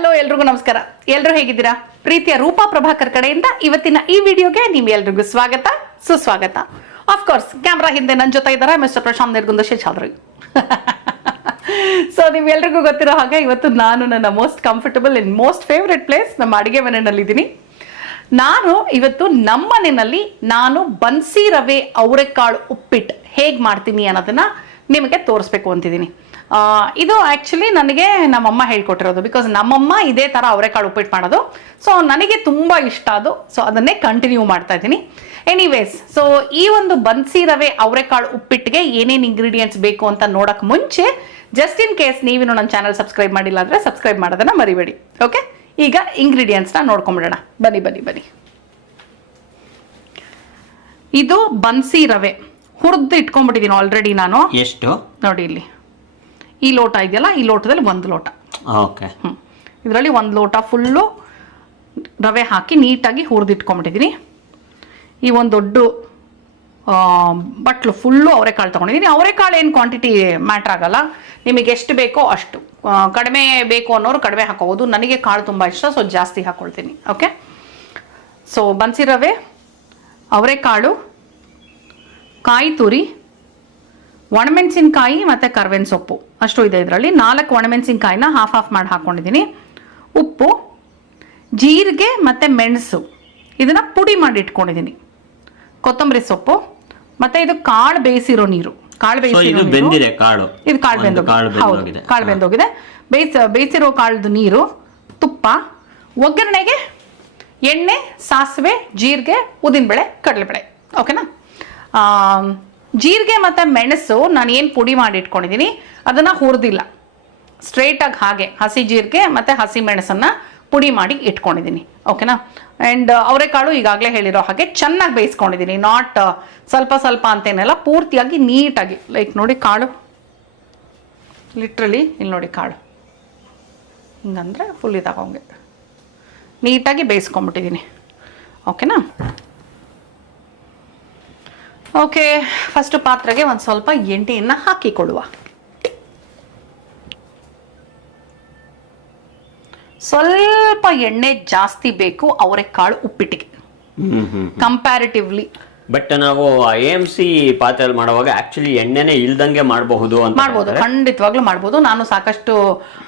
Hello ಎಲ್ರಿಗೂ ನಮಸ್ಕಾರ. ಎಲ್ಲರೂ ಹೇಗಿದ್ದೀರಾ? ಪ್ರೀತಿಯ ರೂಪಾ ಪ್ರಭಾಕರ್ ಕಡೆಯಿಂದ ಇವತ್ತಿನ ಈ ವಿಡಿಯೋಗೆ ನಿಮ್ಮೆಲ್ರಿಗೂ ಸ್ವಾಗತ ಸುಸ್ವಾಗತ. ಆಫ್ ಕೋರ್ಸ್ ಕ್ಯಾಮ್ರಾ ಹಿಂದೆ ನನ್ನ ಜೊತೆ ಇದ್ದಾರೆ ಮಿಸ್ಟರ್ ಪ್ರಶಾಂತ್ ನಿರ್ಗುಂದ ಶೇಷಾದ್ರಿ. ಸೊ ನಿಮ್ಗೆಲ್ರಿಗೂ ಗೊತ್ತಿರೋ ಹಾಗೆ ಇವತ್ತು ನಾನು ನನ್ನ most comfortable and most favourite place ನಮ್ಮ ಅಡುಗೆ ಮನೆಯಲ್ಲಿದ್ದೀನಿ. ನಾನು ಇವತ್ತು ನಮ್ಮ ಮನೆಯಲ್ಲಿ ಬನ್ಸಿ ರವೆ ಅವರೆಕಾಳು ಉಪ್ಪಿಟ್ಟು ಹೇಗೆ ಮಾಡ್ತೀನಿ ಅನ್ನೋದನ್ನ ನಿಮಗೆ ತೋರಿಸ್ಬೇಕು ಅಂತಿದ್ದೀನಿ. ಇದು ಆ್ಯಕ್ಚುಲಿ ನನಗೆ ನಮ್ಮಮ್ಮ ಹೇಳ್ಕೊಟ್ಟಿರೋದು. ಬಿಕಾಸ್ ನಮ್ಮಮ್ಮ ಇದೇ ಥರ ಅವರೆಕಾಳು ಉಪ್ಪಿಟ್ಟು ಮಾಡೋದು. ಸೊ ನನಗೆ ತುಂಬ ಇಷ್ಟ ಅದು. ಸೊ ಅದನ್ನೇ ಕಂಟಿನ್ಯೂ ಮಾಡ್ತಾ ಇದ್ದೀನಿ. ಎನಿವೇಸ್, ಸೊ ಈ ಒಂದು ಬನ್ಸಿ ರವೆ ಅವರೆಕಾಳು ಉಪ್ಪಿಟ್ಟಿಗೆ ಏನೇನು ಇಂಗ್ರೀಡಿಯೆಂಟ್ಸ್ ಬೇಕು ಅಂತ ನೋಡೋಕೆ ಮುಂಚೆ ಜಸ್ಟ್ ಇನ್ ಕೇಸ್ ನೀವಿನ್ನು ನನ್ನ ಚಾನಲ್ ಸಬ್ಸ್ಕ್ರೈಬ್ ಮಾಡಿಲ್ಲ ಅಂದರೆ ಸಬ್ಸ್ಕ್ರೈಬ್ ಮಾಡೋದನ್ನು ಮರಿಬೇಡಿ. ಓಕೆ, ಈಗ ಇಂಗ್ರೀಡಿಯೆಂಟ್ಸ್ನ ನೋಡ್ಕೊಂಬಿಡೋಣ. ಬನ್ನಿ. ಇದು ಬನ್ಸಿ ರವೆ ಹುರಿದು ಇಟ್ಕೊಂಡ್ಬಿಟ್ಟಿದ್ದೀನಿ ಆಲ್ರೆಡಿ ನಾನು. ಎಷ್ಟು ನೋಡಿ, ಇಲ್ಲಿ ಈ ಲೋಟ ಇದೆಯಲ್ಲ, ಈ ಲೋಟದಲ್ಲಿ 1 ಲೋಟ. ಓಕೆ. ಇದರಲ್ಲಿ 1 ಲೋಟ ಫುಲ್ಲು ರವೆ ಹಾಕಿ ನೀಟಾಗಿ ಹುರಿದಿಟ್ಕೊಂಡ್ಬಿಟ್ಟಿದ್ದೀನಿ. ಈ ಒಂದು ದೊಡ್ಡ ಬಟ್ಲು ಫುಲ್ಲು ಅವರೆಕಾಳು ತೊಗೊಂಡಿದ್ದೀನಿ. ಅವರೆಕಾಳು ಏನು ಕ್ವಾಂಟಿಟಿ ಮ್ಯಾಟ್ರ್ ಆಗಲ್ಲ, ನಿಮಗೆ ಎಷ್ಟು ಬೇಕೋ ಅಷ್ಟು. ಕಡಿಮೆ ಬೇಕು ಅನ್ನೋರು ಕಡಿಮೆ ಹಾಕೋಬೋದು. ನನಗೆ ಕಾಳು ತುಂಬ ಇಷ್ಟ, ಸೊ ಜಾಸ್ತಿ ಹಾಕ್ಕೊಳ್ತೀನಿ. ಓಕೆ, ಸೊ ಬನ್ಸಿ ರವೆ, ಅವರೆಕಾಳು, ಕಾಯಿ ತುರಿ, ಒಣಮೆಣಸಿನ್ಕಾಯಿ ಮತ್ತು ಕರ್ಬೇವಿನ ಸೊಪ್ಪು ಅಷ್ಟು ಇದೆ ಇದರಲ್ಲಿ. 4 ಒಣಮೆಣಸಿನ್ಕಾಯಿನ ಹಾಫ್ ಮಾಡಿ ಹಾಕ್ಕೊಂಡಿದ್ದೀನಿ. ಉಪ್ಪು, ಜೀರಿಗೆ ಮತ್ತು ಮೆಣಸು ಇದನ್ನು ಪುಡಿ ಮಾಡಿ ಇಟ್ಕೊಂಡಿದ್ದೀನಿ. ಕೊತ್ತಂಬರಿ ಸೊಪ್ಪು ಮತ್ತು ಇದು ಕಾಳು ಬೇಯಿಸಿರೋ ನೀರು. ಕಾಳು ಬೇಯಿಸಿರೋ ಕಾಳು, ಇದು ಕಾಳು ಬೆಂದೋಗಿದೆ. ಕಾಳು ಬೆಂದೋಗಿದೆ. ಬೇಯಿಸಿರೋ ಕಾಳದು ನೀರು, ತುಪ್ಪ, ಒಗ್ಗರಣೆಗೆ ಎಣ್ಣೆ, ಸಾಸಿವೆ, ಜೀರಿಗೆ, ಉದ್ದಿನಬೇಳೆ, ಕಡಲೆಬೇಳೆ. ಓಕೆನಾ? ಜೀರಿಗೆ ಮತ್ತು ಮೆಣಸು ನಾನು ಏನು ಪುಡಿ ಮಾಡಿ ಇಟ್ಕೊಂಡಿದ್ದೀನಿ ಅದನ್ನು ಹುರಿದಿಲ್ಲ, ಸ್ಟ್ರೇಟಾಗಿ ಹಾಗೆ ಹಸಿ ಜೀರಿಗೆ ಮತ್ತು ಹಸಿ ಮೆಣಸನ್ನು ಪುಡಿ ಮಾಡಿ ಇಟ್ಕೊಂಡಿದ್ದೀನಿ. ಓಕೆನಾ? ಆ್ಯಂಡ್ ಅವರೆಕಾಳು ಈಗಾಗಲೇ ಹೇಳಿರೋ ಹಾಗೆ ಚೆನ್ನಾಗಿ ಬೇಯಿಸ್ಕೊಂಡಿದ್ದೀನಿ. ನಾಟ್ ಸ್ವಲ್ಪ ಸ್ವಲ್ಪ ಅಂತೇನೆಲ್ಲ, ಪೂರ್ತಿಯಾಗಿ ನೀಟಾಗಿ. ಲೈಕ್ ನೋಡಿ ಕಾಳು, ಲಿಟ್ರಲಿ ಇಲ್ಲಿ ನೋಡಿ ಕಾಳು ಹಿಂಗಂದರೆ ಫುಲ್ ಇದಾಗಂಗೆ ನೀಟಾಗಿ ಬೇಯಿಸ್ಕೊಂಬಿಟ್ಟಿದ್ದೀನಿ. ಓಕೆನಾ? ಓಕೆ, ಫಸ್ಟ್ ಪಾತ್ರೆಗೆ ಒಂದು ಸ್ವಲ್ಪ ಎಣ್ಣೆಯನ್ನು ಹಾಕಿಕೊಳ್ಳುವ. ಸ್ವಲ್ಪ ಎಣ್ಣೆ ಜಾಸ್ತಿ ಬೇಕು ಅವರೆಕಾಳು ಉಪ್ಪಿಟ್ಟಿಗೆ ಕಂಪ್ಯಾರಿಟಿವ್ಲಿ. ಬಟ್ ನಾವು AMC ಪಾತ್ರೆಯಲ್ಲಿ ಮಾಡುವಾಗ ಆಕ್ಚುಲಿ ಎಣ್ಣೆನೇ ಇಲ್ದಂಗೆ ಮಾಡಬಹುದು ಅಂತ. ಮಾಡ್ಬೋದು, ಖಂಡಿತವಾಗ್ಲೂ ಮಾಡ್ಬೋದು. ನಾನು ಸಾಕಷ್ಟು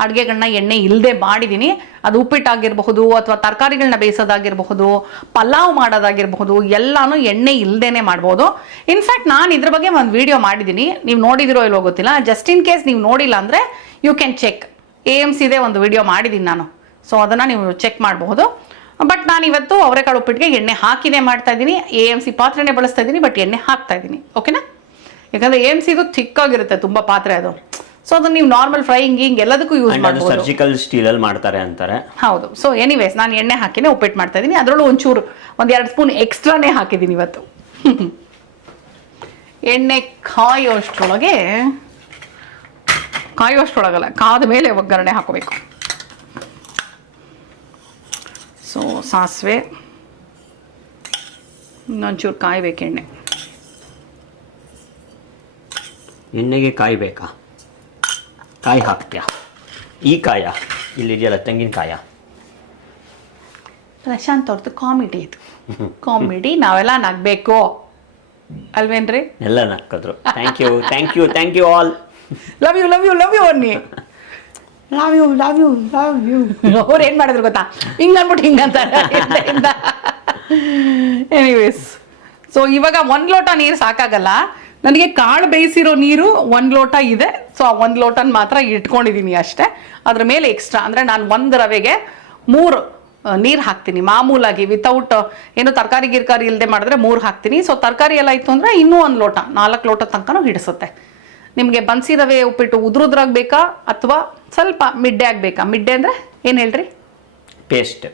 ಅಡುಗೆಗಳನ್ನ ಎಣ್ಣೆ ಇಲ್ಲದೆ ಮಾಡಿದ್ದೀನಿ. ಅದು ಉಪ್ಪಿಟ್ಟಾಗಿರಬಹುದು ಅಥವಾ ತರಕಾರಿಗಳನ್ನ ಬೇಯಿಸೋದಾಗಿರಬಹುದು, ಪಲಾವ್ ಮಾಡೋದಾಗಿರಬಹುದು, ಎಲ್ಲಾನು ಎಣ್ಣೆ ಇಲ್ಲದೇನೆ ಮಾಡ್ಬೋದು. ಇನ್ಫ್ಯಾಕ್ಟ್ ನಾನು ಇದ್ರ ಬಗ್ಗೆ ಒಂದು ವಿಡಿಯೋ ಮಾಡಿದ್ದೀನಿ, ನೀವು ನೋಡಿದಿರೋ ಇಲ್ವೋ ಗೊತ್ತಿಲ್ಲ. ಜಸ್ಟ್ ಇನ್ ಕೇಸ್ ನೀವು ನೋಡಿಲ್ಲ ಅಂದರೆ ಯು ಕ್ಯಾನ್ ಚೆಕ್. AMCದೇ ಒಂದು ವಿಡಿಯೋ ಮಾಡಿದ್ದೀನಿ ನಾನು, ಸೊ ಅದನ್ನು ನೀವು ಚೆಕ್ ಮಾಡಬಹುದು. ಬಟ್ ನಾನು ಇವತ್ತು ಅವರೆಕಾಳು ಉಪ್ಪಿಟ್ಟಿಗೆ ಎಣ್ಣೆ ಹಾಕಿನೇ ಮಾಡ್ತಾ ಇದ್ದೀನಿ. AMC ಪಾತ್ರೆನೇ ಬಳಸ್ತಾ ಇದ್ದೀನಿ, ಬಟ್ ಎಣ್ಣೆ ಹಾಕ್ತಾ ಇದ್ದೀನಿ. ಓಕೆನಾ? ಯಾಕಂದ್ರೆ AMCದು ಥಿಕ್ಕಾಗಿರುತ್ತೆ ತುಂಬ ಪಾತ್ರೆ ಅದು. ಸೊ ಅದನ್ನು ನೀವು ನಾರ್ಮಲ್ ಫ್ರೈಯಿಂಗ್ ಎಲ್ಲದಕ್ಕೂ ಯೂಸ್ ಮಾಡ್ಬೋದು. ಸರ್ಜಿಕಲ್ ಸ್ಟೀಲಲ್ಲಿ ಮಾಡ್ತಾರೆ ಅಂತಾರೆ. ಹೌದು. ಸೊ ಎನಿವೇಸ್, ನಾನು ಎಣ್ಣೆ ಹಾಕಿನೇ ಉಪ್ಪಿಟ್ಟು ಮಾಡ್ತಾ ಇದ್ದೀನಿ. ಅದರಲ್ಲೂ ಒಂಚೂರು 1-2 ಸ್ಪೂನ್ ಎಕ್ಸ್ಟ್ರಾನೇ ಹಾಕಿದ್ದೀನಿ ಇವತ್ತು. ಎಣ್ಣೆ ಕಾಯೋಷ್ಟ್ರೊಳಗಲ್ಲ, ಕಾದ ಮೇಲೆ ಒಗ್ಗರಣೆ ಹಾಕೋಬೇಕು. ಸೊ ಸಾಸಿವೆ, ಇನ್ನೊಂಚೂರು ಕಾಯ್ಬೇಕು ಎಣ್ಣೆ. ಎಣ್ಣೆಗೆ ಕಾಯಿ ಬೇಕಾ? ಕಾಯಿ ಹಾಕ್ತೀಯಾ? ಈ ಕಾಯ ಇಲ್ಲಿದೆಯಲ್ಲ, ತೆಂಗಿನಕಾಯ. ಪ್ರಶಾಂತ್ ಅವ್ರದ್ದು ಕಾಮಿಡಿ ಇದು. ಕಾಮಿಡಿ ನಾವೆಲ್ಲ ನಗ್ಬೇಕು ಅಲ್ವೇನ್ರಿ? ಎಲ್ಲ ನಕ್ಕಿದ್ರು. Thank you all. Love you ಅನ್ನಿ. Love you. ಅವ್ರು ಏನು ಮಾಡಿದ್ರು ಗೊತ್ತಾ? ಹಿಂಗೆ ಅಂದ್ಬಿಟ್ಟು ಹಿಂಗಂತಾರೆ. ಎನಿವೇಸ್, ಸೊ ಇವಾಗ 1 ಲೋಟ ನೀರು ಸಾಕಾಗಲ್ಲ ನನಗೆ. ಕಾಳು ಬೇಯಿಸಿರೋ ನೀರು 1 ಲೋಟ ಇದೆ. ಸೊ ಆ 1 ಲೋಟನ ಮಾತ್ರ ಇಟ್ಕೊಂಡಿದ್ದೀನಿ ಅಷ್ಟೇ. ಅದ್ರ ಮೇಲೆ ಎಕ್ಸ್ಟ್ರಾ ಅಂದರೆ ನಾನು 1 ರವೆಗೆ 3 ನೀರು ಹಾಕ್ತೀನಿ ಮಾಮೂಲಾಗಿ. ವಿತೌಟ್ ಏನು ತರಕಾರಿ ಗಿರ್ಕಾರಿ ಇಲ್ಲದೆ ಮಾಡಿದ್ರೆ 3 ಹಾಕ್ತೀನಿ. ಸೊ ತರಕಾರಿ ಎಲ್ಲ ಇತ್ತು ಅಂದರೆ ಇನ್ನೂ 1 ಲೋಟ, 4 ಲೋಟ ತನಕನೂ ಹಿಡಿಸುತ್ತೆ. ನಿಮಗೆ ಬನ್ಸಿ ರವೆ ಉಪ್ಪಿಟ್ಟು ಉದ್ರುದ್ರಾಗ ಬೇಕಾ ಅಥವಾ ಸ್ವಲ್ಪ ಮಿಡ್ಡೆ ಆಗಬೇಕಾ? ಮಿಡ್ಡೆ ಅಂದರೆ ಏನು ಹೇಳ್ರಿ? ಪೇಸ್ಟ್.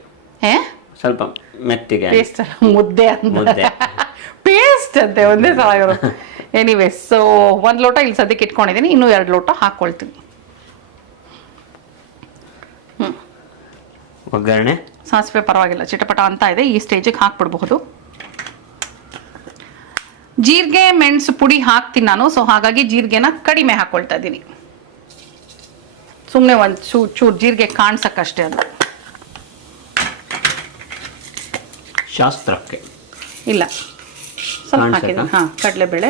ಸ್ವಲ್ಪ ಮೆತ್ತಿಗೆ. ಪೇಸ್ಟ್ ಮುದ್ದೆ ಅಂತ. ಪೇಸ್ಟ್ ಅಂತೆ ಒಂದೇ ಸಲ ಇವರು. ಎನಿವೇಸ್, ಸೊ 1 ಲೋಟ ಇಲ್ಲಿ ಸದ್ಯಕ್ಕೆ ಇಟ್ಕೊಂಡಿದ್ದೀನಿ. ಇನ್ನೂ 2 ಲೋಟ ಹಾಕ್ಕೊಳ್ತೀನಿ. ಒಗ್ಗರಣೆ ಸಾಸಿವೆ ಪರವಾಗಿಲ್ಲ, ಚಿಟಪಟ ಅಂತ ಇದೆ. ಈ ಸ್ಟೇಜಿಗೆ ಹಾಕ್ಬಿಡ್ಬಹುದು. ಜೀರಿಗೆ ಮೆಣಸು ಪುಡಿ ಹಾಕ್ತೀನಿ ನಾನು. ಸೊ ಹಾಗಾಗಿ ಜೀರಿಗೆನ ಕಡಿಮೆ ಹಾಕ್ಕೊಳ್ತಾ ಇದ್ದೀನಿ. ಸುಮ್ಮನೆ ಒಂದು ಚೂರು ಜೀರಿಗೆ ಕಾಣ್ಸಕ್ಕಷ್ಟೇ ಅದು. ಶಾಸ್ತ್ರಕ್ಕೆ ಇಲ್ಲ, ಸ್ವಲ್ಪ ಹಾಕಿದ್ದೀನಿ. ಹಾಂ, ಕಡಲೆಬೇಳೆ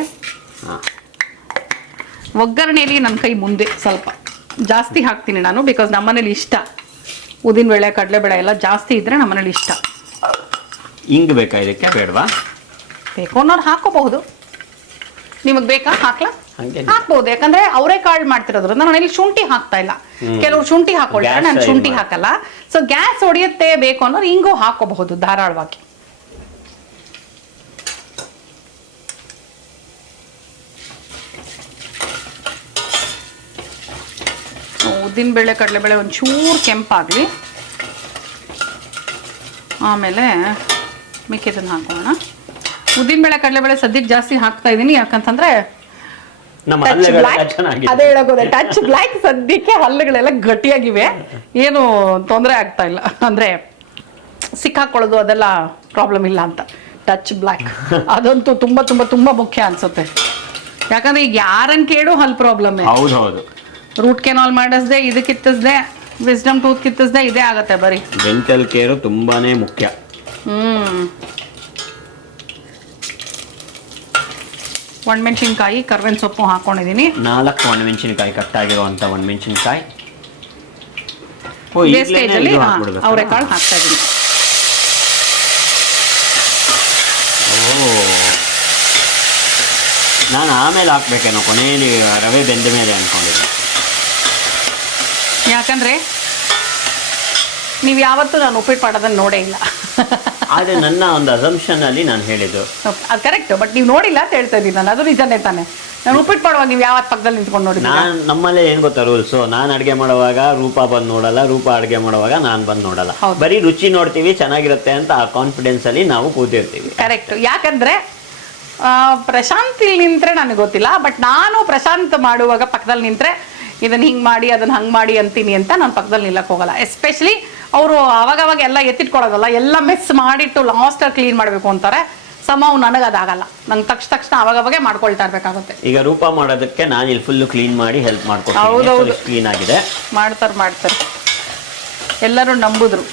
ಒಗ್ಗರಣೆಯಲ್ಲಿ ನನ್ನ ಕೈ ಮುಂದೆ ಸ್ವಲ್ಪ ಜಾಸ್ತಿ ಹಾಕ್ತೀನಿ ನಾನು, ಬಿಕಾಸ್ ನಮ್ಮನೇಲಿ ಇಷ್ಟ ಉದ್ದಿನಬೇಳೆ ಕಡಲೆಬೇಳೆ ಎಲ್ಲ ಜಾಸ್ತಿ ಇದ್ರೆ ನಮ್ಮನೇಲಿ ಇಷ್ಟ. ಹಿಂಗ್ ಬೇಕಾ ಇದಕ್ಕೆ? ಬೇಡವಾ? ಬೇಕು ಅನ್ನೋರು ಹಾಕೋಬಹುದು, ನಿಮಗೆ ಬೇಕಾ ಹಾಕ್ಲಾ? ಹಂಗೆ ಹಾಕ್ಬಹುದು, ಯಾಕಂದ್ರೆ ಅವರೆಕಾಳು ಮಾಡ್ತಿರೋದ್ರಿಂದ ನಾನು ಇಲ್ಲಿ ಶುಂಠಿ ಹಾಕ್ತಾ ಇಲ್ಲ. ಕೆಲವರು ಶುಂಠಿ ಹಾಕೊಳ್ತಾರೆ, ನಾನು ಶುಂಠಿ ಹಾಕಲ್ಲ. ಸೊ ಗ್ಯಾಸ್ ಹೊಡೆಯುತ್ತೆ ಬೇಕು ಅನ್ನೋರು ಹಿಂಗೂ ಹಾಕೋಬಹುದು ಧಾರಾಳವಾಗಿ. ಉದ್ದಿನಬೇಳೆ ಕಡಲೆಬೇಳೆ ಒಂಚೂರು ಕೆಂಪಾಗಲಿ, ಆಮೇಲೆ ಮಿಕ್ಕಿದನ್ನು ಹಾಕೋಣ. ಉದ್ದಿನಬೇಳೆ ಕಡಲೆಬೇಳೆ ಸದ್ಯಕ್ಕೆ ಜಾಸ್ತಿ ಹಾಕ್ತಾ ಇದ್ದೀನಿ, ಯಾಕಂತಂದ್ರೆ ಅದೇ ಹೇಳೋಗೋದೆ, ಟಚ್ ಬ್ಲ್ಯಾಕ್ ಸದ್ಯಕ್ಕೆ ಹಲ್ಲುಗಳೆಲ್ಲ ಗಟ್ಟಿಯಾಗಿವೆ, ಏನು ತೊಂದರೆ ಆಗ್ತಾ ಇಲ್ಲ, ಅಂದ್ರೆ ಸಿಕ್ಕಾಕೊಳ್ಳೋದು ಅದೆಲ್ಲ ಪ್ರಾಬ್ಲಮ್ ಇಲ್ಲ ಅಂತ. ಟಚ್ ಬ್ಲ್ಯಾಕ್ ಅದಂತೂ ತುಂಬಾ ತುಂಬಾ ತುಂಬಾ ಮುಖ್ಯ ಅನ್ಸುತ್ತೆ, ಯಾಕಂದ್ರೆ ಈಗ ಯಾರನ್ನ ಕೇಳು ಹಲ್ ಪ್ರಾಬ್ಲಮ್. ಹೌದು, ರೂಟ್ ಕೆನಾಲ್ ಮಾಡಿಸ್ದೆ, ಇದು ಕಿತ್ತಿಸ್ದೆ, ವಿಸ್ಡಮ್ ಟೂತ್ ಕಿತ್ತಿಸ್ದೆ, ಇದೇ ಆಗತ್ತೆ ಬರೀ. ಡೆಂಟಲ್ ಕೇರು ತುಂಬಾನೇ ಮುಖ್ಯ. ಒಣಮೆಣಸಿನ್ಕಾಯಿ ಕರ್ಬೇವಿನ ಸೊಪ್ಪು ಹಾಕೊಂಡಿದ್ದೀನಿ. 4 ಒಣಮೆಣಸಿನಕಾಯಿ ಕಟ್ಟಾಗಿರುವಂತ ಒಣಮೆಣಸಿನಕಾಯಿ. ಇದೇ ಸ್ಟೇಜಲ್ಲಿ ಅವರೆಕಾಳು ಹಾಕ್ತಾ ಇದ್ದೀನಿ. ನಾನು ಆಮೇಲೆ ಹಾಕ್ಬೇಕೇನೋ, ಕೊನೆಯಲ್ಲಿ ರವೆ ಬೆಂದ ಮೇಲೆ ಅನ್ಕೊಂಡಿದ್ದೆ. ಯಾಕಂದ್ರೆ ನೀವು ಯಾವತ್ತೂ ನಾನು ಉಪ್ಪಿಟ್ಟು ಮಾಡೋದನ್ನ ನೋಡೇ ಇಲ್ಲ. ಆದ್ರೆ ನನ್ನ ಒಂದು ಅಸಂಪ್ಷನ್ ಅಲ್ಲಿ ನಾನು ಹೇಳಿದ್ದು ಅದು ಕರೆಕ್ಟ್, ಬಟ್ ನೀವು ನೋಡಿಲ್ಲ ಅಂತ ಹೇಳ್ತಾ ಇದ್ದೀನಿ ನಾನು. ಅದು ನಿಜನೇ ತಾನೆ. ನಾನು ಉಪ್ಪಿಟ್ಟು ಮಾಡುವಾಗ ನೀವು ಯಾವತ್ತು ಪಕ್ಕದಲ್ಲಿ ನಿಂತ್ಕೊಂಡು ನೋಡಿ. ನಾನು ನಮ್ಮಲ್ಲೇ ಏನ್ ಗೊತ್ತಾ ರೂಲ್ಸು, ನಾನು ಅಡುಗೆ ಮಾಡುವಾಗ ರೂಪ ಬಂದು ನೋಡಲ್ಲ, ರೂಪ ಅಡುಗೆ ಮಾಡುವಾಗ ನಾನು ಬಂದು ನೋಡಲ್ಲ. ಬರೀ ರುಚಿ ನೋಡ್ತೀವಿ, ಚೆನ್ನಾಗಿರುತ್ತೆ ಅಂತ ಆ ಕಾನ್ಫಿಡೆನ್ಸ್ ಅಲ್ಲಿ ನಾವು ಕೂತಿರ್ತೀವಿ. ಕರೆಕ್ಟ್, ಯಾಕಂದ್ರೆ ಪ್ರಶಾಂತ್ ಇಲ್ಲಿ ನಿಂತ್ರೆ ನನಗೆ ಗೊತ್ತಿಲ್ಲ, ಬಟ್ ನಾನು ಪ್ರಶಾಂತ್ ಮಾಡುವಾಗ ಪಕ್ಕದಲ್ಲಿ ನಿಂತ್ರೆ ಇದನ್ನ ಹಿಂಗ್ ಮಾಡಿ ಅದನ್ನ ಹಂಗ್ ಮಾಡಿ ಅಂತೀನಿ ಅಂತ ನಾನು ಪಕ್ಕದಲ್ಲಿ ನಿಲ್ಲಕ್ಕೆ ಹೋಗಲ್ಲ. ಎಸ್ಪೆಷಲಿ ಅವರು ಅವಾಗವಾಗ ಎಲ್ಲ ಎತ್ತಿಟ್ಕೊಳ್ಳೋದಲ್ಲ, ಎಲ್ಲ ಮಿಕ್ಸ್ ಮಾಡಿಟ್ಟು ಲಾಸ್ಟ್ ಕ್ಲೀನ್ ಮಾಡಬೇಕು ಅಂತಾರೆ. ಸಮವ್ ನನಗೆ ಅದಾಗಲ್ಲ, ನಂಗೆ ತಕ್ಷಣ ಅವಾಗವಾಗೆ ಮಾಡ್ಕೊಳ್ತಾ ಇರ್ಬೇಕಾಗುತ್ತೆ. ಈಗ ರೂಪ ಮಾಡೋದಕ್ಕೆ ನಾನು ಇಲ್ಲಿ ಫುಲ್ ಕ್ಲೀನ್ ಮಾಡಿ ಹೆಲ್ಪ್ ಮಾಡ್ಕೊಡ್ತೀನಿ. ಹೌದೌದು, ಕ್ಲೀನ್ ಆಗಿದೆ. ಮಾಡ್ತಾರೆ ಎಲ್ಲರೂ ನಂಬುದ್ರು.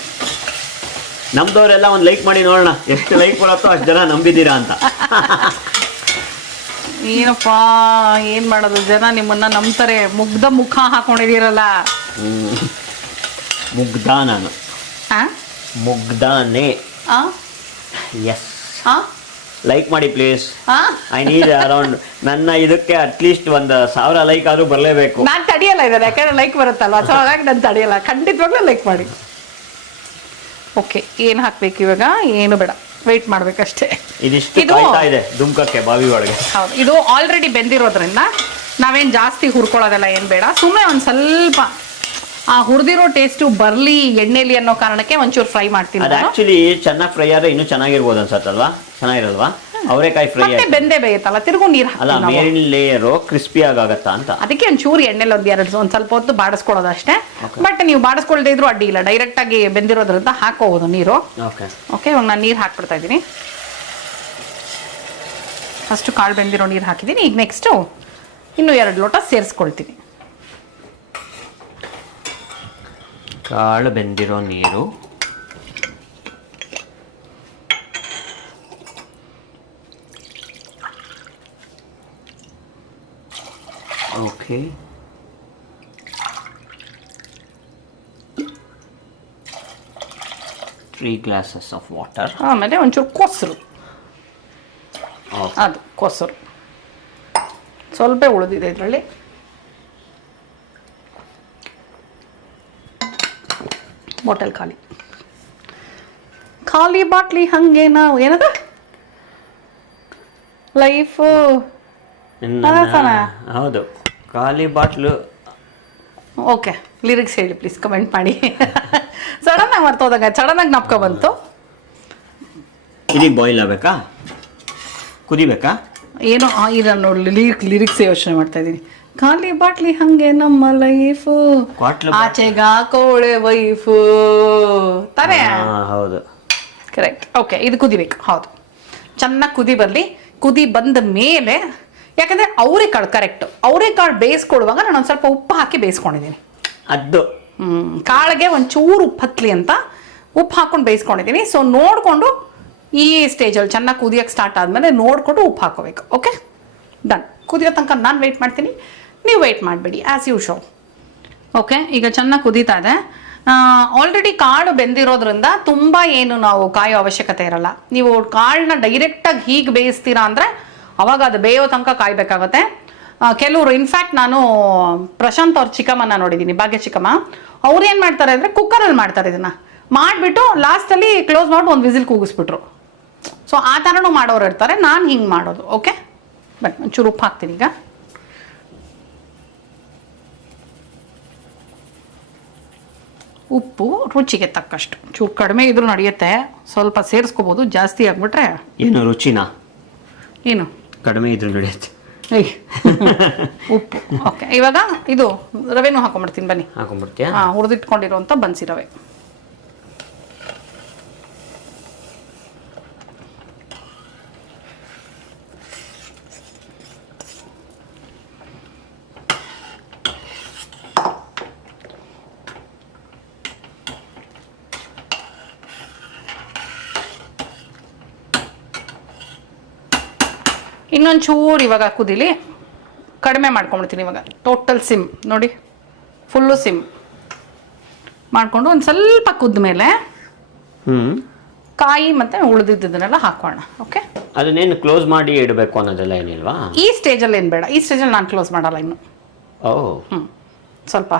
ನಮ್ದವರೆಲ್ಲ ಒಂದು ಲೈಕ್ ಮಾಡಿ ನೋಡೋಣ, ಎಷ್ಟು ಲೈಕ್ ಬರುತ್ತೋ ಅಷ್ಟು ಜನ ನಂಬಿದ್ದೀರಾ ಅಂತ. ಏನಪ್ಪಾ ಏನ್ ಮಾಡೋದು, ಜನ ನಿಮ್ಮನ್ನ ನಂಬ್ತಾರೆ. ಮುಗ್ಧ ಮುಖ ಹಾಕೊಂಡಿದ್ದೀರಲ್ಲ. ಮುಗ್ಧ, ನಾನು ಮುಗ್ಧನೇ. ಎಸ್, ಲೈಕ್ ಮಾಡಿ ಪ್ಲೀಸ್. ಐ ನೀಡ್ ಅರೌಂಡ್, ನನ್ನ ಇದಕ್ಕೆ ಅಟ್ಲೀಸ್ಟ್ 1,000 ಲೈಕ್ ಆದ್ರೂ ಬರಲೇಬೇಕು. ನಾನು ತಡಿಯಲ್ಲ ಇದನ್ನ, ಯಾಕಂದ್ರೆ ಲೈಕ್ ಬರುತ್ತಲ್ವಾ, ಸೊ ಹಾಗಾಗಿ ನಾನು ತಡಿಯಲ್ಲ. ಖಂಡಿತವಾಗ್ಲೂ ಲೈಕ್ ಮಾಡಿ. ಓಕೆ, ಏನು ಹಾಕ್ಬೇಕು ಇವಾಗ? ಏನು ಬೇಡ, ವೆಯ್ಟ್ ಮಾಡ್ಬೇಕಷ್ಟೇ. ಇದಿಷ್ಟು ಕಾಯ್ತಾ ಇದೆ ದುಮ್ಕಕ್ಕೆ ಬಾವಿ ಒಳಗೆ. ಹೌದು, ಇದು ಆಲ್ರೆಡಿ ಬೆಂದಿರೋದ್ರಿಂದ ನಾವೇನು ಜಾಸ್ತಿ ಹುರ್ಕೊಳ್ಳೋದೆಲ್ಲ ಏನು ಬೇಡ. ಸುಮ್ಮನೆ ಒಂದು ಸ್ವಲ್ಪ ಆ ಹುರಿದಿರೋ ಟೇಸ್ಟು ಬರಲಿ ಎಣ್ಣೆಲಿ ಅನ್ನೋ ಕಾರಣಕ್ಕೆ ಒಂಚೂರು ಫ್ರೈ ಮಾಡ್ತೀನಿ. ಅದು ಆಕ್ಚುಲಿ ಚೆನ್ನಾಗಿ ಫ್ರೈ ಆದ್ರೆ ಇನ್ನೂ ಚೆನ್ನಾಗಿರ್ಬೋದು ಅನ್ಸತ್ತಲ್ವಾ? ಚೆನ್ನಾಗಿರಲ್ವಾ? ಅವರೆಕಾಯಿ ಫ್ರೈ ಬೆಂದೇ ಬೇಯುತ್ತಲ್ಲ, ತಿರುಗು ನೀರು ಅಲ್ಲ, ಮೇಲಿನ ಲೇಯರು ಕ್ರಿಸ್ಪಿ ಆಗತ್ತಾ ಅಂತ. ಒಂದು ಚೂರು ಎಣ್ಣೆಲಿ ಒಂದು ಸ್ವಲ್ಪ ಹೊತ್ತು ಬಾಡಿಸ್ಕೊಳ್ಳೋದು ಅಷ್ಟೇ. ಬಟ್ ನೀವು ಬಾಡಿಸ್ಕೊಳ್ದೇ ಇದ್ರು ಅಡ್ಡಿ ಇಲ್ಲ, ಡೈರೆಕ್ಟ್ ಆಗಿ ಬೆಂದಿರೋದ್ರಿಂದ ಹಾಕೋಬಹುದು ನೀರು. ಓಕೆ, ಇವಾಗ ನಾನು ನೀರು ಹಾಕ್ಬಿಡ್ತಾ ಇದ್ದೀನಿ. ಫಸ್ಟ್ ಕಾಳು ಬೆಂದಿರೋ ನೀರು ಹಾಕಿದ್ದೀನಿ. ಈಗ ನೆಕ್ಸ್ಟು ಇನ್ನೂ 2 ಲೋಟ ಸೇರಿಸ್ಕೊಳ್ತೀನಿ. ಕಾಳು ಬೆಂದಿರೋ ನೀರು, ಓಕೆ. 3 glasses of water. ಆಮೇಲೆ ಒಂಚೂರು ಕೊಸರು, ಅದು ಕೊಸರು ಸ್ವಲ್ಪ ಉಳಿದಿದೆ ಇದರಲ್ಲಿ. ಬಾಟಲ್ ಖಾಲಿ ಬಾಟ್ಲಿ ಹಂಗೆ ನಾವು ಏನದ ಲೈಫು. ಹೌದು, ಖಾಲಿ ಬಾಟ್ಲು. ಓಕೆ, ಲಿರಿಕ್ಸ್ ಹೇಳಿ ಪ್ಲೀಸ್, ಕಮೆಂಟ್ ಮಾಡಿ. ಸಡನ್ ಆಗಿ ಮರ್ತೋದಾಗ, ಸಡನ್ ಆಗಿ ನಾಪ್ಕೊ ಬಂತು. ಇದೀಗ ಬಾಯ್ಲ್ ಆಗಬೇಕಾ, ಕುದಿಬೇಕಾ? ಏನೋ ಇದನ್ನು ನೋಡಿ ಲಿರಿಕ್ಸ್ ಯೋಚನೆ ಮಾಡ್ತಾ ಇದ್ದೀನಿ. ಖಾಲಿ ಬಾಟ್ಲಿ ಹಂಗೆ ನಮ್ಮ ಲೈಫು, ಆಚೆಗ ಹಾಕೋಳೆ ವೈಫು ತಾನೇ? ಹೌದು, ಕರೆಕ್ಟ್. ಓಕೆ, ಇದು ಕುದಿಬೇಕು. ಹೌದು, ಚೆನ್ನಾಗಿ ಕುದಿ ಬರಲಿ. ಕುದಿ ಬಂದ ಮೇಲೆ, ಯಾಕಂದ್ರೆ ಅವರೆಕಾಳು ಕರೆಕ್ಟ್, ಅವರೆಕಾಳು ಬೇಯಿಸ್ಕೊಡುವಾಗ ನಾನು ಒಂದು ಸ್ವಲ್ಪ ಉಪ್ಪು ಹಾಕಿ ಬೇಯಿಸ್ಕೊಂಡಿದ್ದೀನಿ. ಅದು ಕಾಳಿಗೆ ಒಂಚೂರು ಉಪ್ಪು ಹತ್ಲಿ ಅಂತ ಉಪ್ಪು ಹಾಕೊಂಡು ಬೇಯಿಸ್ಕೊಂಡಿದ್ದೀನಿ. ಸೊ ನೋಡಿಕೊಂಡು ಈ ಸ್ಟೇಜಲ್ಲಿ ಚೆನ್ನಾಗಿ ಕುದಿಯೋಕ್ಕೆ ಸ್ಟಾರ್ಟ್ ಆದಮೇಲೆ ನೋಡಿಕೊಂಡು ಉಪ್ಪು ಹಾಕೋಬೇಕು. Okay, done. ಕುದಿಯೋ ತನಕ ನಾನು ವೆಯ್ಟ್ ಮಾಡ್ತೀನಿ, ನೀವು ವೆಯ್ಟ್ ಮಾಡಬೇಡಿ ಆ್ಯಸ್ ಯೂಶುವಲ್. ಓಕೆ, ಈಗ ಚೆನ್ನಾಗಿ ಕುದೀತಾ ಇದೆ. ಆಲ್ರೆಡಿ ಕಾಳು ಬೆಂದಿರೋದ್ರಿಂದ ತುಂಬ ಏನು ನಾವು ಕಾಯೋ ಅವಶ್ಯಕತೆ ಇರಲ್ಲ. ನೀವು ಕಾಳನ್ನ ಡೈರೆಕ್ಟಾಗಿ ಹೀಗೆ ಬೇಯಿಸ್ತೀರಾ ಅಂದರೆ ಅವಾಗ ಅದು ಬೇಯೋ ತನಕ ಕಾಯಬೇಕಾಗುತ್ತೆ. ಕೆಲವರು ಇನ್ಫ್ಯಾಕ್ಟ್ ನಾನು ಪ್ರಶಾಂತ್ ಅವ್ರ ಚಿಕ್ಕಮ್ಮನ ನೋಡಿದ್ದೀನಿ, ಭಾಗ್ಯ ಚಿಕ್ಕಮ್ಮ. ಅವ್ರು ಏನು ಮಾಡ್ತಾರೆ ಅಂದರೆ ಕುಕ್ಕರಲ್ಲಿ ಮಾಡ್ತಾರೆ ಇದನ್ನು, ಮಾಡಿಬಿಟ್ಟು ಲಾಸ್ಟಲ್ಲಿ ಕ್ಲೋಸ್ ಮಾಡಿ ಒಂದು ವಿಸಿಲ್ ಕೂಗಿಸ್ಬಿಟ್ರು. ಸೊ ಆ ಥರನೂ ಮಾಡೋರು ಇರ್ತಾರೆ, ನಾನು ಹಿಂಗೆ ಮಾಡೋದು. ಓಕೆ, ಬಟ್ ಒಂಚೂರು ಉಪ್ಪು ಹಾಕ್ತೀನಿ ಈಗ. ಉಪ್ಪು ರುಚಿಗೆ ತಕ್ಕಷ್ಟು, ಚೂರು ಕಡಿಮೆ ಇದ್ರೂ ನಡೆಯುತ್ತೆ, ಸ್ವಲ್ಪ ಸೇರಿಸ್ಕೋಬೋದು. ಜಾಸ್ತಿ ಆಗ್ಬಿಟ್ರೆ ಏನು ರುಚಿನಾ ಏನು ಕಡಿಮೆ ಇದ್ರೂ ನಡೆಯುತ್ತೆ. ಉಪ್ಪು ಓಕೆ. ಇವಾಗ ಇದು ರವೆನೂ ಹಾಕೊಂಡ್ಬಿಡ್ತೀನಿ, ಬನ್ನಿ ಹಾಕೊಂಡ್ಬಿಡ್ತೀಯಾ? ಹಾಂ, ಹುರಿದಿಟ್ಕೊಂಡಿರುವಂಥ ಬನ್ಸಿ ರವೆ. ಇನ್ನೊಂದು ಚೂರು ಇವಾಗ ಕುದಿಲಿ, ಕಡಿಮೆ ಮಾಡ್ಕೊಂಡ್ಬಿಡ್ತೀನಿ ಇವಾಗ. ಟೋಟಲ್ ಸಿಮ್ ನೋಡಿ, ಫುಲ್ಲು ಸಿಮ್ ಮಾಡಿಕೊಂಡು ಒಂದು ಸ್ವಲ್ಪ ಕುದ್ದ ಮೇಲೆ ಕಾಯಿ ಮತ್ತು ಉಳಿದಿದ್ದನ್ನೆಲ್ಲ ಹಾಕೋಣ. ಓಕೆ, ಅದನ್ನೇನು ಕ್ಲೋಸ್ ಮಾಡಿ ಇಡಬೇಕು ಅನ್ನೋದೆಲ್ಲ ಏನಿಲ್ವಾ? ಈ ಸ್ಟೇಜಲ್ಲಿ ಏನು ಬೇಡ, ಈ ಸ್ಟೇಜಲ್ಲಿ ನಾನು ಕ್ಲೋಸ್ ಮಾಡಲ್ಲ ಇನ್ನು. ಸ್ವಲ್ಪ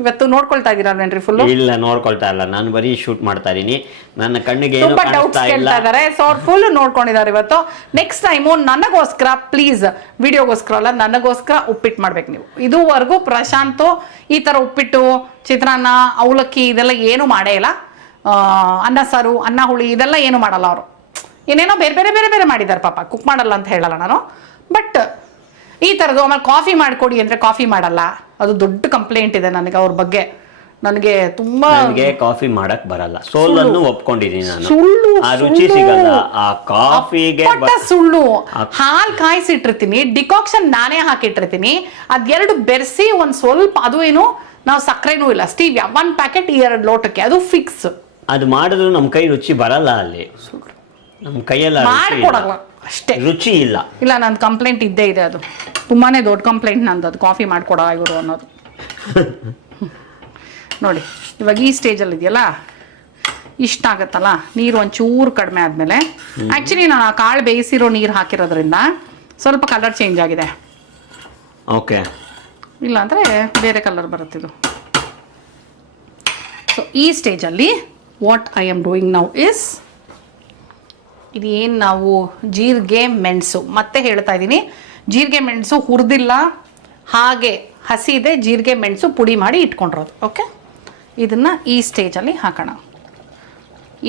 ಇವತ್ತು ನೋಡ್ಕೊಳ್ತಾ ಇದ್ದೀರಲ್ವೇನ್ರಿ ಫುಲ್ಲು? ಇಲ್ಲ, ನೋಡ್ಕೊಳ್ತಾ ಇಲ್ಲ, ನಾನು ಬರೀ ಶೂಟ್ ಮಾಡ್ತಾ ಇದೀನಿ. ನನ್ನ ಕಣ್ಣಿಗೆ ಏನು ತುಂಬಾ ಡೌಟ್ಸ್ ಕೇಳ್ತಾ ಇದ್ದಾರೆ. ಸೊ ಅವ್ರು ಫುಲ್ ನೋಡ್ಕೊಂಡಿದ್ದಾರೆ ಇವತ್ತು. ನೆಕ್ಸ್ಟ್ ಟೈಮು ನನಗೋಸ್ಕರ ಪ್ಲೀಸ್, ವಿಡಿಯೋಗೋಸ್ಕರ ಅಲ್ಲ, ನನಗೋಸ್ಕರ ಉಪ್ಪಿಟ್ಟು ಮಾಡ್ಬೇಕು ನೀವು. ಇದುವರೆಗೂ ಪ್ರಶಾಂತು ಈ ಥರ ಉಪ್ಪಿಟ್ಟು, ಚಿತ್ರಾನ್ನ, ಅವಲಕ್ಕಿ ಇದೆಲ್ಲ ಏನು ಮಾಡೇ ಇಲ್ಲ. ಅನ್ನ ಸಾರು, ಅನ್ನ ಹುಳಿ ಇದೆಲ್ಲ ಏನು ಮಾಡಲ್ಲ ಅವರು. ಏನೇನೋ ಬೇರೆ ಬೇರೆ ಬೇರೆ ಬೇರೆ ಮಾಡಿದ್ದಾರೆ ಪಾಪ. ಕುಕ್ ಮಾಡಲ್ಲ ಅಂತ ಹೇಳಲ್ಲ ನಾನು, ಬಟ್ ಈ ಥರದ್ದು. ಆಮೇಲೆ ಕಾಫಿ ಮಾಡಿಕೊಡಿ ಅಂದರೆ ಕಾಫಿ ಮಾಡಲ್ಲ. ಅದು ದೊಡ್ಡ ಕಂಪ್ಲೇಂಟ್ ಇದೆ ನನಗೆ ಅವ್ರ ಬಗ್ಗೆ. ನನಗೆ ತುಂಬಾ ಕಾಫಿ ಮಾಡಕ್ ಬರಲ್ಲ, ಸೋಲನ್ನು ಒಪ್ಕೊಂಡಿದ್ದೀನಿ ನಾನು. ಸುಳ್ಳು, ಆ ರುಚಿ ಸಿಗಲ್ಲ ಆ ಕಾಫಿಗೆ. ಸುಳ್ಳು. ಹಾಲು ಕಾಯಿಸಿಟ್ಟಿರ್ತೀನಿ, ಡಿಕಾಕ್ಷನ್ ನಾನೇ ಹಾಕಿಟ್ಟಿರ್ತೀನಿ, ಅದೆರಡು ಬೆರೆಸಿ ಒಂದ್ ಸ್ವಲ್ಪ, ಅದು ಏನು ನಾವು ಸಕ್ಕರೆನೂ ಇಲ್ಲ, ಸ್ಟೀವಿಯಾ 1 ಪ್ಯಾಕೆಟ್ 2 ಲೋಟಕ್ಕೆ, ಅದು ಫಿಕ್ಸ್. ಅದು ಮಾಡಿದ್ರು ನಮ್ ಕೈ ರುಚಿ ಬರಲ್ಲ ಅಲ್ಲಿ, ನಮ್ ಕೈಯೆಲ್ಲ ಮಾಡ್ಕೊಡಲ್ಲ ಅಷ್ಟೇ, ರುಚಿ ಇಲ್ಲ. ಇಲ್ಲ, ನಂದು ಕಂಪ್ಲೇಂಟ್ ಇದ್ದೇ ಇದೆ, ಅದು ತುಂಬಾನೇ ದೊಡ್ಡ ಕಂಪ್ಲೇಂಟ್ ನಂದು, ಅದು ಕಾಫಿ ಮಾಡ್ಕೊಡ ಇವರು ಅನ್ನೋದು. ನೋಡಿ ಇವಾಗ ಈ ಸ್ಟೇಜಲ್ಲಿ ಇದೆಯಲ್ಲ, ಇಷ್ಟ ಆಗತ್ತಲ್ಲ, ನೀರು ಒಂಚೂರು ಕಡಿಮೆ ಆದಮೇಲೆ, ಆ್ಯಕ್ಚುಲಿ ನಾನು ಆ ಕಾಳು ಬೇಯಿಸಿರೋ ನೀರು ಹಾಕಿರೋದ್ರಿಂದ ಸ್ವಲ್ಪ ಕಲರ್ ಚೇಂಜ್ ಆಗಿದೆ. ಓಕೆ, ಇಲ್ಲ ಅಂದರೆ ಬೇರೆ ಕಲರ್ ಬರುತ್ತಿದ್ದು. ಸೊ ಈ ಸ್ಟೇಜಲ್ಲಿ what I am doing now is, ಇದೇನು ನಾವು ಜೀರಿಗೆ ಮೆಣಸು, ಮತ್ತೆ ಹೇಳ್ತಾ ಇದ್ದೀನಿ, ಜೀರಿಗೆ ಮೆಣಸು ಹುರಿದಿಲ್ಲ, ಹಾಗೆ ಹಸಿ ಇದೆ, ಜೀರಿಗೆ ಮೆಣಸು ಪುಡಿ ಮಾಡಿ ಇಟ್ಕೊಂಡಿರೋದು. ಓಕೆ, ಇದನ್ನು ಈ ಸ್ಟೇಜಲ್ಲಿ ಹಾಕೋಣ.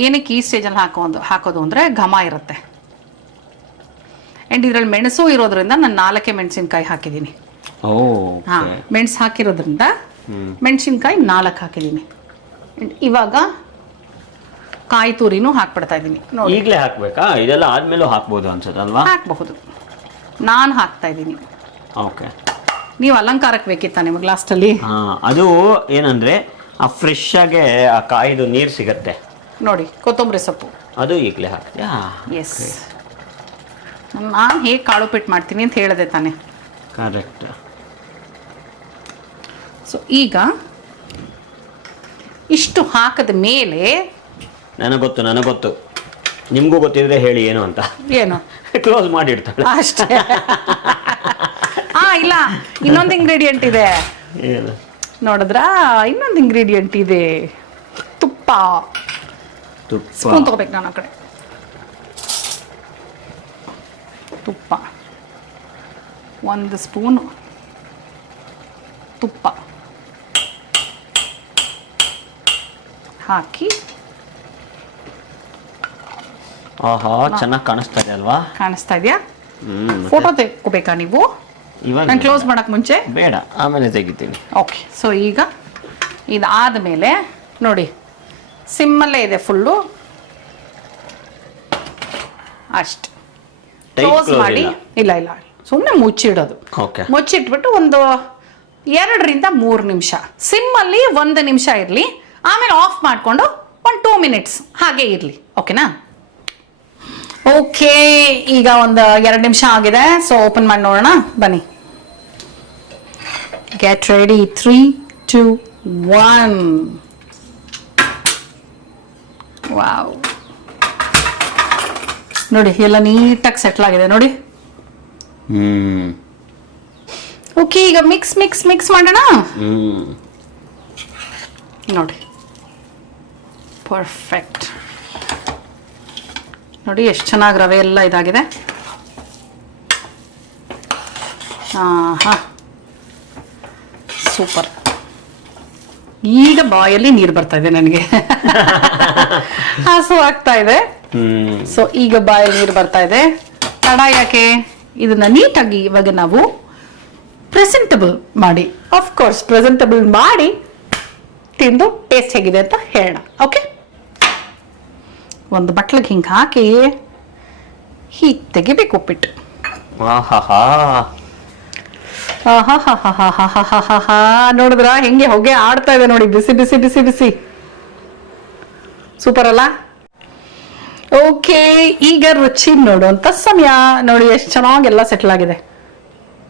ಏನಕ್ಕೆ ಈ ಸ್ಟೇಜಲ್ಲಿ ಹಾಕೋದು ಅಂದರೆ ಘಮ ಇರುತ್ತೆ. ಆ್ಯಂಡ್ ಇದರಲ್ಲಿ ಮೆಣಸು ಇರೋದ್ರಿಂದ ನಾನು 4 ಮೆಣಸಿನ್ಕಾಯಿ ಹಾಕಿದ್ದೀನಿ. ಹಾಂ, ಮೆಣಸು ಹಾಕಿರೋದ್ರಿಂದ ಮೆಣಸಿನ್ಕಾಯಿ 4 ಹಾಕಿದ್ದೀನಿ. ಆ್ಯಂಡ್ ಇವಾಗ ಕಾಯಿ ತುರಿನೂ ಹಾಕ್ಬಿಡ್ತಾ ಇದ್ದೀನಿ. ನೋಡಿ, ಈಗಲೇ ಹಾಕ್ಬೇಕಾ? ಇದೆಲ್ಲ ಆದ್ಮೇಲೂ ಹಾಕ್ಬೋದು ಅನ್ಸುತ್ತಲ್ವಾ? ಹಾಕಬಹುದು, ನಾನು ಹಾಕ್ತಾ ಇದ್ದೀನಿ. ಓಕೆ, ನೀವು ಅಲಂಕಾರಕ್ಕೆ ಬೇಕಿತ್ತ ನಿಮಗೆ ಲಾಸ್ಟಲ್ಲಿ? ಅದು ಏನಂದ್ರೆ ಆ ಫ್ರೆಶ್ ಆಗಿ ಆ ಕಾಯಿದು ನೀರು ಸಿಗತ್ತೆ ನೋಡಿ, ಕೊತ್ತಂಬರಿ ಸೊಪ್ಪು ಅದು ಈಗಲೇ ಹಾಕ್ತೀಯಾ? ಎಸ್, ನಾನು ಹೇಗೆ ಕಾಳು ಪಿಟ್ ಮಾಡ್ತೀನಿ ಅಂತ ಹೇಳಿದೆ ತಾನೆ. ಕರೆಕ್ಟ್. ಸೊ ಈಗ ಇಷ್ಟು ಹಾಕದ ಮೇಲೆ, ನನಗೆ ಗೊತ್ತು, ನಿಮಗೂ ಗೊತ್ತಿದ್ರೆ ಹೇಳಿ ಏನು ಅಂತ. ಏನು? ಕ್ಲೋಸ್ ಮಾಡಿರ್ತಾಳೆ ಅಷ್ಟೇ. ಇಲ್ಲ, ಇನ್ನೊಂದು ಇಂಗ್ರೀಡಿಯೆಂಟ್ ಇದೆ. ನೋಡಿದ್ರಾ? ಇನ್ನೊಂದು ಇಂಗ್ರೀಡಿಯೆಂಟ್ ಇದೆ, ತುಪ್ಪ. ಸ್ಪೂನ್ ತಗೋಬೇಕು ನಾನು ಆ ಕಡೆ. ತುಪ್ಪ 1 ಸ್ಪೂನು ತುಪ್ಪ ಹಾಕಿ. ಆಹಾ, ಚೆನ್ನಾಗಿ ಕಾಣಿಸ್ತಾ ಇದೆ ಅಲ್ವಾ? ಕಾಣಿಸ್ತಾ ಇದೆಯಾ? ಫೋಟೋ ತೆಕ್ಕೋಬೇಕಾ ನೀವು? ಇವಾಗ ನಾನು ಕ್ಲೋಸ್ ಮಾಡಕ್ ಮುಂಚೆ ಬೇಡ, ಆಮೇಲೆ ತೆಗಿತೀನಿ. ಓಕೆ, ಸೊ ಈಗ ಇದಾದ್ಮೇಲೆ ನೋಡಿ, ಸಿಮ್ಮಲ್ಲೇ ಇದೆ ಫುಲ್ಲು, ಅಷ್ಟು ಕ್ಲೋಸ್ ಮಾಡಿ. ಇಲ್ಲ, ಸುಮ್ಮನೆ ಮುಚ್ಚಿಡೋದು. ಓಕೆ, ಮುಚ್ಚಿಟ್ಬಿಟ್ಟು ಒಂದು 2 ರಿಂದ 3 ನಿಮಿಷ, ಸಿಮ್ಮಲ್ಲಿ 1 ನಿಮಿಷ ಇರಲಿ, ಆಮೇಲೆ ಆಫ್ ಮಾಡಿಕೊಂಡು ಒಂದು 2 ಮಿನಿಟ್ಸ್ ಹಾಗೆ ಇರಲಿ. ಓಕೆನಾ? ಓಕೆ, ಈಗ ಒಂದು 2 ನಿಮಿಷ ಆಗಿದೆ. ಸೊ ಓಪನ್ ಮಾಡಿ ನೋಡೋಣ ಬನ್ನಿ. Get ready. 3, 2, 1. ವಾವ್, ನೋಡಿ ಎಲ್ಲ ನೀಟಾಗಿ ಸೆಟ್ಲ್ ಆಗಿದೆ ನೋಡಿ. ಓಕೆ, ಈಗ ಮಿಕ್ಸ್ ಮಿಕ್ಸ್ ಮಿಕ್ಸ್ ಮಾಡೋಣ. ನೋಡಿ ಪರ್ಫೆಕ್ಟ್. ನೋಡಿ ಎಷ್ಟು ಚೆನ್ನಾಗಿ ರವೆ ಎಲ್ಲ ಇದಾಗಿದೆ. ಹಾ, ಸೂಪರ್. ಈಗ ಬಾಯಲ್ಲಿ ನೀರು ಬರ್ತಾ ಇದೆ ನನಗೆ. ಹಸು ಆಗ್ತಾ ಇದೆ. ಸೊ ಈಗ ಬಾಯಲ್ಲಿ ನೀರು ಬರ್ತಾ ಇದೆ. ತಡ ಯಾಕೆ? ಇದನ್ನ ನೀಟಾಗಿ ಇವಾಗ ನಾವು ಪ್ರೆಸೆಂಟಬಲ್ ಮಾಡಿ, ಆಫ್ಕೋರ್ಸ್ ಪ್ರೆಸೆಂಟಬಲ್ ಮಾಡಿ ತಿಂದು ಟೇಸ್ಟ್ ಹೇಗಿದೆ ಅಂತ ಹೇಳೋಣ. ಓಕೆ, ಒಂದು ಬಟ್ಲಿಗೆ ಹಿಂಗೆ ಹಾಕಿ ಹೀಗೆ ತೆಗಿಬೇಕು ಉಪ್ಪಿಟ್ಟು. ನೋಡಿದ್ರ ಹೆಂಗೆ ಹೊಗೆ ಆಡ್ತಾ ಇದೆ ನೋಡಿ, ಬಿಸಿ ಬಿಸಿ ಬಿಸಿ ಬಿಸಿ. ಸೂಪರ್ ಅಲ್ಲ? ಓಕೆ, ಈಗ ರುಚಿ ನೋಡುವಂತ ಸಮಯ. ನೋಡಿ ಎಷ್ಟು ಚೆನ್ನಾಗೆಲ್ಲ ಸೆಟ್ಲ್ ಆಗಿದೆ.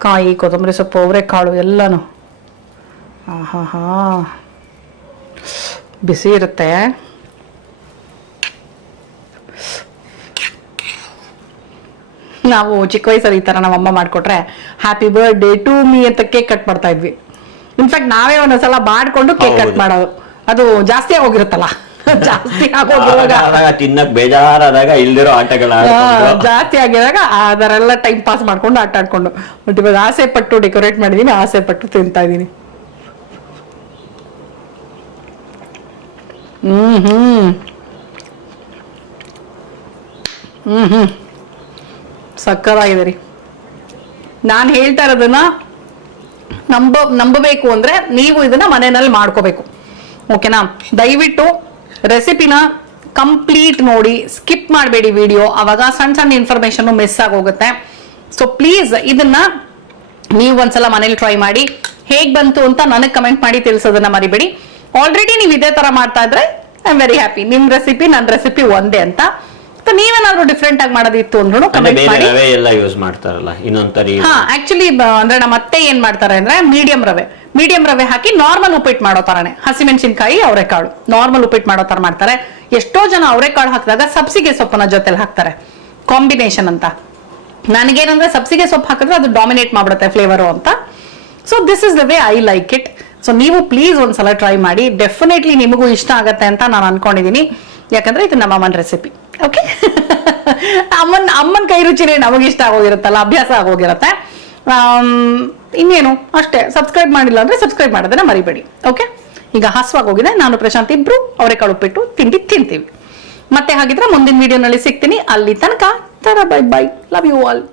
ಕಾಯಿ, ಕೊತ್ತಂಬರಿ ಸೊಪ್ಪು, ಅವರೆಕಾಳು ಎಲ್ಲಾನು. ಹಾ, ಬಿಸಿ ಇರುತ್ತೆ. ನಾವು ಚಿಕ್ಕ ವಯಸ್ಸಲ್ಲಿ ಈ ತರ ನಮ್ಮಮ್ಮ ಮಾಡ್ಕೊಟ್ರೆ ಹ್ಯಾಪಿ ಬರ್ತ್ಡೇ ಟು ಮೀ ಅಂತ ಕೇಕ್ ಕಟ್ ಮಾಡ್ತಾ ಇದ್ವಿ. ಇನ್ಫ್ಯಾಕ್ಟ್ ನಾವೇ ಒಂದೊಂದ್ಸಲ ಮಾಡ್ಕೊಂಡು ಕೇಕ್ ಕಟ್ ಮಾಡೋದು. ಅದು ಜಾಸ್ತಿ ಆಗೋಗಿರುತ್ತಲ್ಲ, ಜಾಸ್ತಿ ಆಗೋಗಿರುವಾಗ ತಿನ್ನಕ್ ಬೇಜಾರಾದಾಗ ಇಲ್ದಿರೋ ಆಟಗಳ ಜಾಸ್ತಿ ಆಗಿದಾಗ ಅದರೆಲ್ಲ ಟೈಮ್ ಪಾಸ್ ಮಾಡ್ಕೊಂಡು ಆಟ ಆಡ್ಕೊಂಡು. ಬಟ್ ಇವಾಗ ಆಸೆ ಪಟ್ಟು ಡೆಕೋರೇಟ್ ಮಾಡಿದೀನಿ, ಆಸೆ ಪಟ್ಟು ತಿಂತಾ ಇದೀನಿ. ಸಕ್ಕತ್ತಾಗಿದೆ ರೀ. ನಾನು ಹೇಳ್ತಾ ಇರೋದನ್ನ ನಂಬಬೇಕು ಅಂದ್ರೆ ನೀವು ಇದನ್ನ ಮನೆಯಲ್ಲಿ ಮಾಡ್ಕೋಬೇಕು. ಓಕೆನಾ? ದಯವಿಟ್ಟು ರೆಸಿಪಿನ ಕಂಪ್ಲೀಟ್ ನೋಡಿ, ಸ್ಕಿಪ್ ಮಾಡಬೇಡಿ ವಿಡಿಯೋ. ಅವಾಗ ಸಣ್ಣ ಸಣ್ಣ ಇನ್ಫಾರ್ಮೇಶನ್ ಮಿಸ್ ಆಗೋಗುತ್ತೆ. ಸೊ ಪ್ಲೀಸ್ ಇದನ್ನ ನೀವು ಒಂದ್ಸಲ ಮನೇಲಿ ಟ್ರೈ ಮಾಡಿ, ಹೇಗ್ ಬಂತು ಅಂತ ನನಗೆ ಕಮೆಂಟ್ ಮಾಡಿ ತಿಳಿಸೋದನ್ನ ಮರಿಬೇಡಿ. ಆಲ್ರೆಡಿ ನೀವು ಇದೇ ತರ ಮಾಡ್ತಾ ಇದ್ರೆ ಐ ಆಮ್ ವೆರಿ ಹ್ಯಾಪಿ. ನಿಮ್ ರೆಸಿಪಿ ನನ್ನ ರೆಸಿಪಿ ಒಂದೇ ಅಂತ. ನೀವೇನಾದ್ರೂ ಡಿಫ್ರೆಂಟ್ ಆಗಿ ಮಾಡೋದಿತ್ತು ಅಂದ್ರೂ ಕಮೆಂಟ್ ಮಾಡಿ. ಎಲ್ಲ ಯೂಸ್ ಮಾಡ್ತಾರಲ್ಲ ಇನ್ನೊಂದ್ಸರಿ. ಹಾ, ಆಕ್ಚುಲಿ ಅಂದ್ರೆ ನಮ್ಮ ಅತ್ತೆ ಏನ್ ಮಾಡ್ತಾರೆ ಅಂದ್ರೆ ಮೀಡಿಯಂ ರವೆ ಹಾಕಿ ನಾರ್ಮಲ್ ಉಪ್ಪಿಟ್ಟು ಮಾಡೋ ತರನೇ, ಹಸಿಮೆಣಸಿನಕಾಯಿ ಅವರೆಕಾಳು ನಾರ್ಮಲ್ ಉಪ್ಪಿಟ್ಟು ಮಾಡೋ ತರ ಮಾಡ್ತಾರೆ. ಎಷ್ಟೋ ಜನ ಅವರೆಕಾಳು ಹಾಕಿದಾಗ ಸಬ್ಸಿಗೆ ಸೊಪ್ಪನ ಜೊತೆಲಿ ಹಾಕ್ತಾರೆ, ಕಾಂಬಿನೇಷನ್ ಅಂತ. ನನಗೇನಂದ್ರೆ ಸಬ್ಸಿಗೆ ಸೊಪ್ಪು ಹಾಕಿದ್ರೆ ಅದು ಡಾಮಿನೇಟ್ ಮಾಡ್ಬಿಡುತ್ತೆ ಫ್ಲೇವರು ಅಂತ. So this is the way I like it. So ನೀವು ಪ್ಲೀಸ್ ಒಂದ್ಸಲ ಟ್ರೈ ಮಾಡಿ, ಡೆಫಿನೆಟ್ಲಿ ನಿಮಗೂ ಇಷ್ಟ ಆಗತ್ತೆ ಅಂತ ನಾನು ಅನ್ಕೊಂಡಿದೀನಿ. ಯಾಕಂದ್ರೆ ಇದು ನಮ್ಮ ಅಮ್ಮನ ರೆಸಿಪಿ. ಓಕೆ, ಅಮ್ಮನ ಕೈ ರುಚಿನೇ ನಮಗೆ ಇಷ್ಟ ಆಗೋಗಿರುತ್ತಲ್ಲ, ಅಭ್ಯಾಸ ಆಗೋಗಿರುತ್ತೆ. ಇನ್ನೇನು ಅಷ್ಟೇ. ಸಬ್ಸ್ಕ್ರೈಬ್ ಮಾಡಿಲ್ಲ ಅಂದ್ರೆ ಸಬ್ಸ್ಕ್ರೈಬ್ ಮಾಡೋದನ್ನ ಮರಿಬೇಡಿ. ಓಕೆ, ಈಗ ಹಸುವಾಗೋಗಿದೆ. ನಾನು ಪ್ರಶಾಂತ್ ಇಬ್ರು ಅವರೆಕಾಳು ಉಪ್ಪಿಟ್ಟು ತಿಂತೀವಿ. ಮತ್ತೆ ಹಾಗಿದ್ರೆ ಮುಂದಿನ ವಿಡಿಯೋನಲ್ಲಿ ಸಿಗ್ತೀನಿ. ಅಲ್ಲಿ ತನಕ bye bye, love you all.